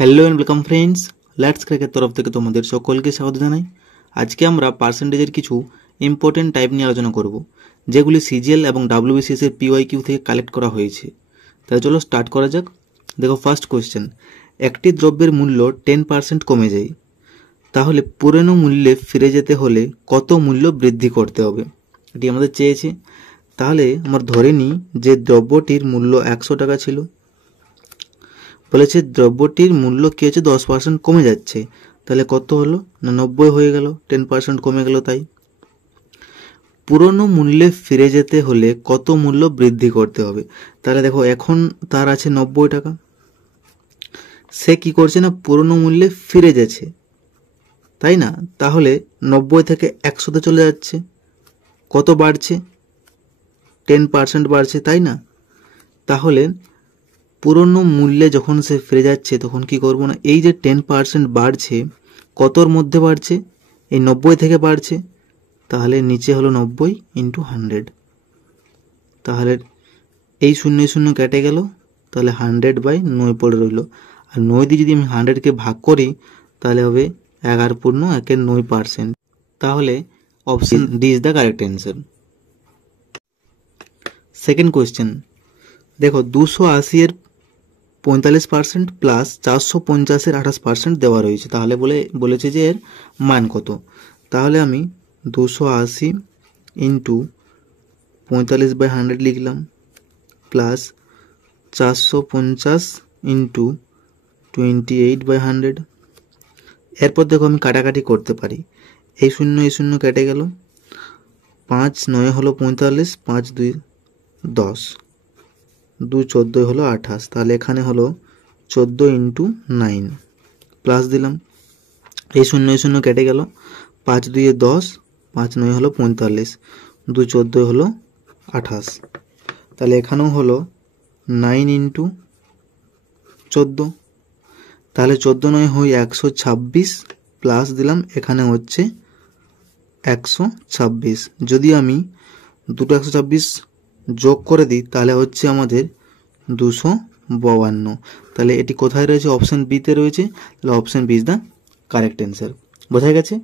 Hello and welcome friends, let's ক্র্যাকের তরফ থেকে তোমাদের সকলকে স্বাগত জানাই। আজকে আমরা পার্সেন্টেজের কিছু ইম্পর্টেন্ট টাইপ নিয়ে আলোচনা করব, যেগুলি সিজিএল এবং ডাব্লিউবিসিএস এর পিওয়াইকিউ থেকে কালেক্ট করা হয়েছে। তাহলে চলো স্টার্ট করা যাক। দেখো, ফার্স্ট কোয়েশ্চেন, একটি দ্রব্যের মূল্য 10% কমে যায়, তাহলে পুরনো মূল্যে ফিরে যেতে হলে কত মূল্য বৃদ্ধি করতে হবে, এটি আমাদের চেয়েছে। তাহলে আমরা ধরে নিই যে দ্রব্যটির মূল্য 100 টাকা ছিল। বলেছে দ্রব্যটির মূল্য কি হচ্ছে 10% কমে যাচ্ছে, তাহলে কত হলো না 90 হয়ে গেল, 10% কমে গেল। তাই পুরনো মূল্যে ফিরে যেতে হলে কত মূল্য বৃদ্ধি করতে হবে। তাহলে দেখো, এখন তার আছে 90 টাকা, সে কি করছে না পুরনো মূল্যে ফিরে যাচ্ছে, তাই না? তাহলে 90 থেকে 100তে চলে যাচ্ছে, কত বাড়ছে? 10% বাড়ছে, তাই না? তাহলে পুরনো মূল্যে যখন সে ফিরে যাচ্ছে তখন কি করব না, এই যে 10% বাড়ছে, কতর মধ্যে বাড়ছে? এই 90 থেকে বাড়ছে। তাহলে নিচে হলো 90 ইন্টু 100। তাহলে এই 0 0 কেটে গেল, তাহলে 100/9 পড়ে রইল। আর 9 দিয়ে যদি আমি 100কে ভাগ করি তাহলে হবে 11.9%। তাহলে option D is the correct answer. Second question, দেখো 280 এর 45% প্লাস 450 এর 28% দেওয়া রয়েছে। তাহলে বলেছে যে এর মান কত। তাহলে আমি 280 ইন্টু 45/100 লিখলাম, প্লাস 450 ইন্টু 28/100। এরপর দেখো আমি কাটাকাটি করতে পারি, এই 0 কেটে গেল, 5 9 হলো 45, 5 2 10, 2 14 হলো 28। তাহলে এখানে হলো 14 ইন্টু 9, প্লাস দিলাম, এই 0 কেটে গেল, 5 2 10, 5 9 হলো 45, 2 14 হলো 28। তাহলে এখানেও হলো 9 ইন্টু 14। তাহলে 14 9 হয় 126, প্লাস দিলাম, এখানে হচ্ছে 126। যদি আমি দুটো 126 যোগ করে দিই তাহলে হচ্ছে আমাদের 252। তাহলে এটি কোথায় রয়েছে? অপশন বিতে রয়েছে। তাহলে option B is the correct answer. বোঝা গেছে?